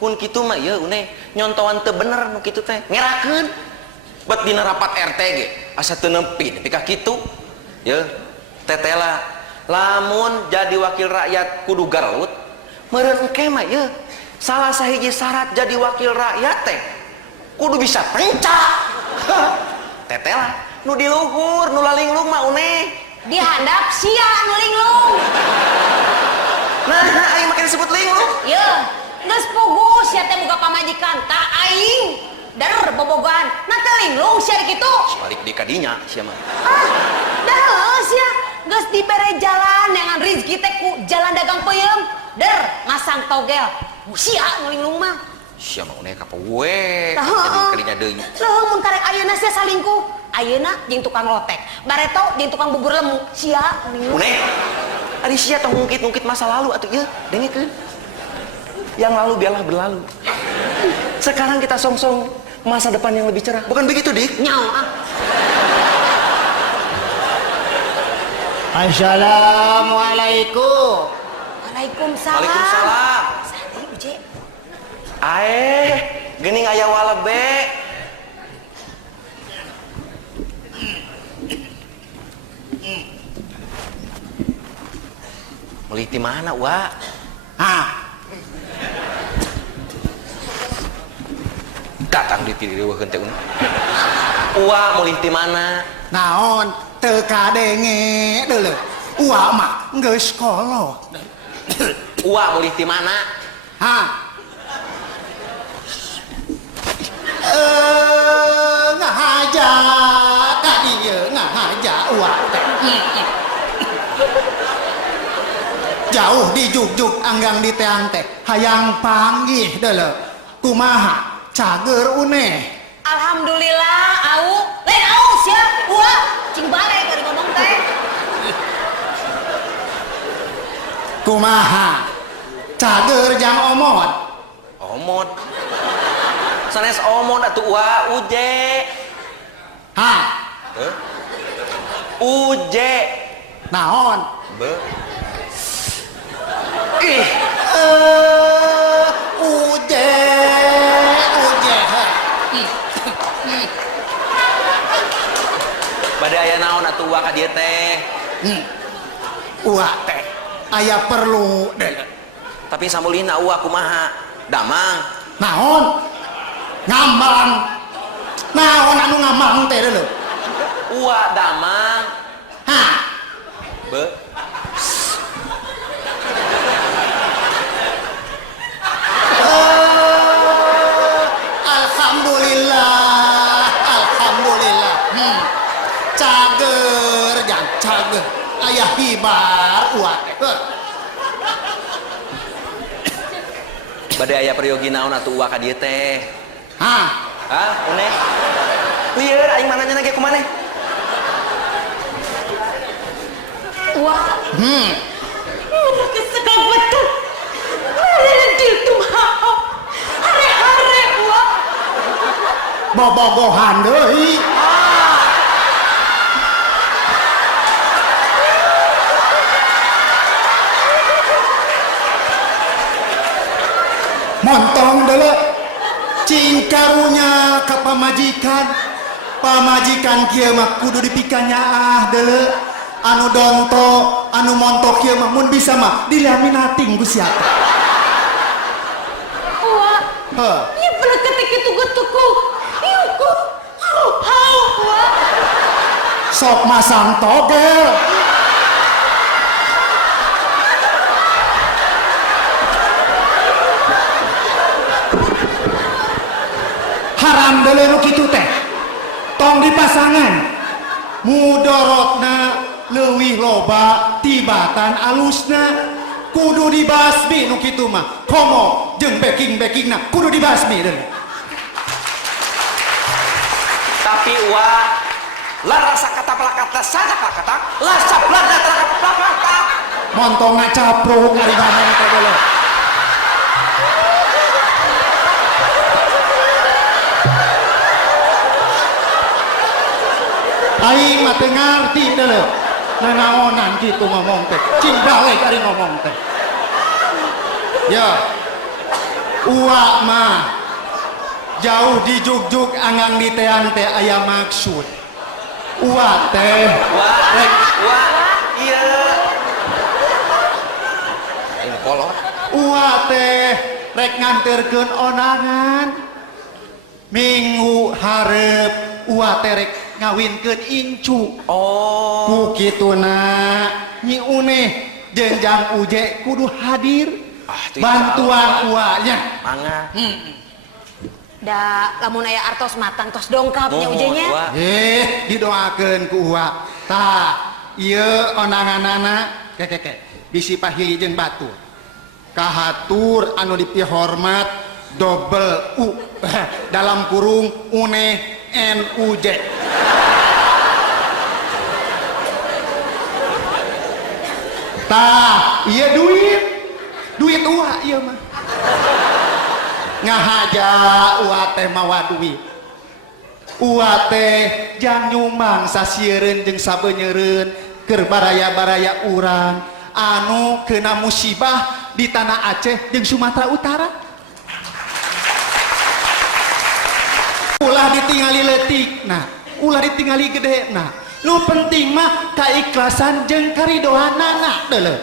Mun kitu mah ieu une nyontohan teu bener nu kitu teh ngerakeun bet dina rapat RT ge asa teu nempi nepi ka kitu ye tetela lamun jadi wakil rakyat kudu garlut meureun engke mah ye salah sahiji syarat jadi wakil rakyat teh kudu bisa pencak tetela nu di luhur nu lalinglung mah une di handap sia nu linglung nah aing make disebut linglung ye geus puguh sia teh boga pamajikan tak aing dar bobogohan na teh linglung sia kitu balik di kadinya sia mah dah heuh sia geus dibere jalan dengan rezeki teh ku jalan dagang peuyeum der masang togel sia nu linglung mah sia mah une kapoe jadi kadinya deui leuh mun karek ayeuna sia salingkuh ayeuna jeung tukang lotek bareto jeung tukang bubur lemu sia nu linglung une ari sia tong ngungkit-ngungkit masa lalu atuh ieu dengekeun yang lalu biarlah berlalu sekarang kita song-song masa depan yang lebih cerah bukan begitu dik nyao ah Assalamualaikum. Waalaikumsalam. Waalaikumsalam. Sadi uje. Geuning aya walebe. Meuli ti mana, Wa? Hah. Datang di tiriweuheun teh un. Wa meuli ti mana? Naon teu kadenge deuleu. Uwa mah geus kolot. Wa meuli ti mana? Hah. Ngahaja ka dieu ngahaja uwa teh. Jauh di juk-juk anggang di teang teh hayang panggih deuleu. Kumaha cager une. Alhamdulillah au lain au sia ulah cing bare keur ngomong teh Kumaha cager jang omot. Omot. Sanes omot atuh Wa uje. Hah. Uje. Naon? Be. Ih, uje. bade aya naon atuh Wa ka dieu teh? Uwa teh aya perlu deuleu. Tapi samulina Wa kumaha? Damang. Naon? Ngambang. Naon anu ngambang teh deuleu? Wa damang. Hah. Be. Alhamdulillah. Cager jan cager. Aya hibar uwa teh. Bade aya peryogi naon atuh Wa ka dieu teh? Hah. Hah, une? Lieur aing mananya ge ku maneh? wah kesekak betul ada di itu mau hare-hare wah Bobogohan deui. Montong deuleu cing karunya ka pamajikan kieu mah kudu dipikanyaah deuleu anu donto anu montok kieu mah mun bisa mah dilaminating ku sia teh. wah Heuh. ieu bener ketik itu getuku ieu ku hau wah Sok masang togel. Haram deuleu nu kitu teh. Tong dipasangan. Mudorotna leuwih loba tibatan alusna. Kudu dibasmi nu kitu mah. Komo jeung backing-backingna kudu dibasmi deuleu. Tapi Wa la rasa kata pelakata saja kata la sablana pelakata Montongna capruk ari mana teh deuleu. Aing mah teu ngarti deuleu. Nanaonan kitu ngomong teh. Cing balik ari ngomong teh. Ya. Uak mah jauh di jugjug angang di teang teh aya maksud. Uak teh rek iya ini kolot uak teh rek nganterkeun onangan. Minggu hareup uak teh rek ngawinkeun incu. oh Ku kituna Nyi Uneh jenjang uje kudu hadir. itu Bantuan uaknya. mangga Da lamun aya artos matang tos dongkapnya Mohon, ujenya. Wak. Didoakeun ku uak. Tah, ieu onanganana keke bisi pahili jeung batur. Kahatur anu dipihormat double U dalam kurung Uneh NUJ. Tah, ieu duit uak ieu mah. Ngahaja uak teh mawa duit. Uak teh jang nyumbang sasiereun jeung sabeunyereun keur baraya-baraya urang anu kena musibah di tanah Aceh jeung Sumatera Utara. Ulah ditingali leutikna, ulah ditingali gedena. Nu penting mah kaikhlasan jeung karidoanana deuleu.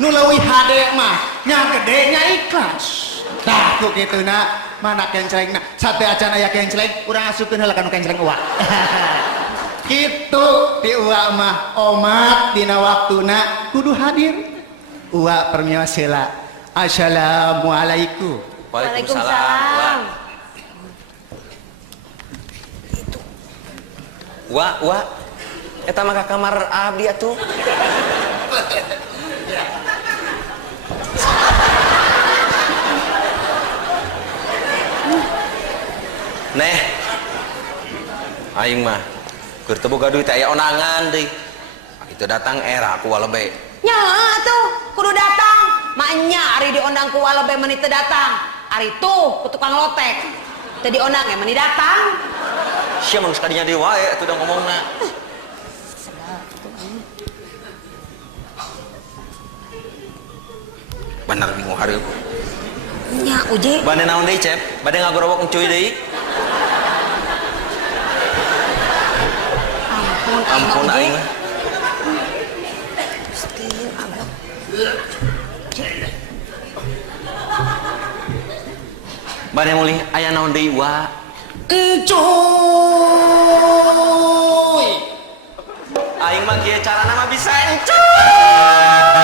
Nu leuwih hade mah nya gede nya ikhlas. Tah ku kituna mana kencelengna sate acan aya kenceleng urang asukeun heula kana kenceleng uak. Kitu ti uak mah omat dina waktuna kudu hadir. Uak permios heula. Assalamualaikum. Waalaikumsalam. Wak eta mah ka kamar abdi atuh Neh aing mah keur teu boga duit aya onangan deui kitu datang era ku walebe Nya tuh kudu datang. Maknya ari diondang ku walebe meuni teu datang. Ari tuh ku tukang lotek. Teu diondang meuni datang. sia mah geus kadinya deui wae atuh da ngomongna bener bingung hareup Nya uje. bade naon deui cep bade ngagorowok encuy deui ampun aing mah bade mulih aya naon deui wa Encuy. aing mah kieu carana mah bisa encuy